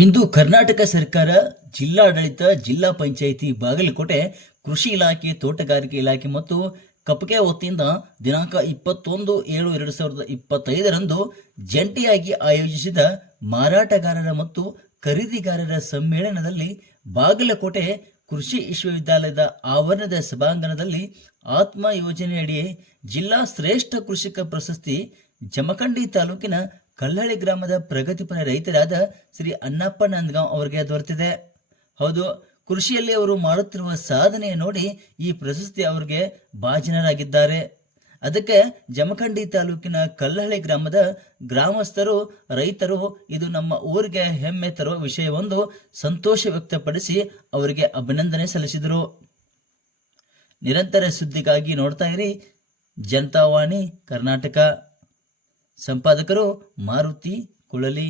ಇಂದು ಕರ್ನಾಟಕ ಸರ್ಕಾರ, ಜಿಲ್ಲಾಡಳಿತ, ಜಿಲ್ಲಾ ಪಂಚಾಯಿತಿ, ಬಾಗಲಕೋಟೆ, ಕೃಷಿ ಇಲಾಖೆ, ತೋಟಗಾರಿಕೆ ಇಲಾಖೆ ಮತ್ತು ಕಪ್ಪಕೆ ವತಿಯಿಂದ ದಿನಾಂಕ ಇಪ್ಪತ್ತೊಂದು ಏಳು ಎರಡು ಸಾವಿರದ ಇಪ್ಪತ್ತೈದರಂದು ಜಂಟಿಯಾಗಿ ಆಯೋಜಿಸಿದ ಮಾರಾಟಗಾರರ ಮತ್ತು ಖರೀದಿಗಾರರ ಸಮ್ಮೇಳನದಲ್ಲಿ ಬಾಗಲಕೋಟೆ ಕೃಷಿ ವಿಶ್ವವಿದ್ಯಾಲಯದ ಆವರಣದ ಸಭಾಂಗಣದಲ್ಲಿ ಆತ್ಮ ಯೋಜನೆಯಡಿ ಜಿಲ್ಲಾ ಶ್ರೇಷ್ಠ ಕೃಷಿಕ ಪ್ರಶಸ್ತಿ ಜಮಖಂಡಿ ತಾಲೂಕಿನ ಕಲ್ಲಹಳ್ಳಿ ಗ್ರಾಮದ ಪ್ರಗತಿಪರ ರೈತರಾದ ಶ್ರೀ ಅಣ್ಣಪ್ಪ ನಂದಗಾಂವ್ ಅವರಿಗೆ ದೊರೆತಿದೆ ಹೌದು, ಕೃಷಿಯಲ್ಲಿ ಅವರು ಮಾಡುತ್ತಿರುವ ಸಾಧನೆ ನೋಡಿ ಈ ಪ್ರಶಸ್ತಿ ಅವರಿಗೆ ಭಾಜನರಾಗಿದ್ದಾರೆ. ಅದಕ್ಕೆ ಜಮಖಂಡಿ ತಾಲೂಕಿನ ಕಲ್ಲಹಳ್ಳಿ ಗ್ರಾಮದ ಗ್ರಾಮಸ್ಥರು, ರೈತರು ಇದು ನಮ್ಮ ಊರಿಗೆ ಹೆಮ್ಮೆ ತರುವ ವಿಷಯವೊಂದು ಸಂತೋಷ ವ್ಯಕ್ತಪಡಿಸಿ ಅವರಿಗೆ ಅಭಿನಂದನೆ ಸಲ್ಲಿಸಿದರು. ನಿರಂತರ ಸುದ್ದಿಗಾಗಿ ನೋಡ್ತಾ ಇರಿ ಜನತಾವಾಣಿ ಕರ್ನಾಟಕ. ಸಂಪಾದಕರು ಮಾರುತಿ ಕುಳಲಿ